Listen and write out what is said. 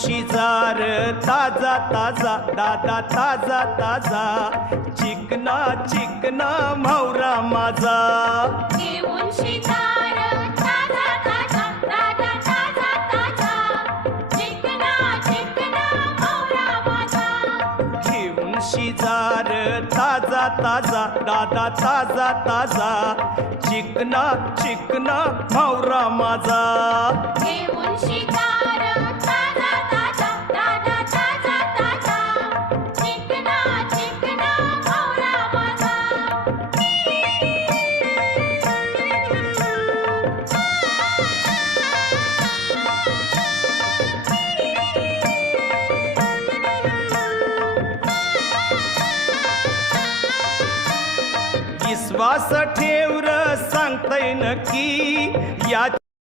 शिजार ताजा ताजा दादा ताजा ताजा चिकना चिकना म्हावरा माझा घेऊन शिजार ताजा ताजा दादा ताजा ताजा चिकना चिकना म्हावरा माझा घेऊन शिजार ताजा ताजा दादा ताजा ताजा चिकना चिकना म्हावरा माझा घेऊन शिजार ताजा ताजा दादा ताजा ताजा चिकना चिकना म्हावरा माझा विश्वास ठेव र सांगतय नक्की या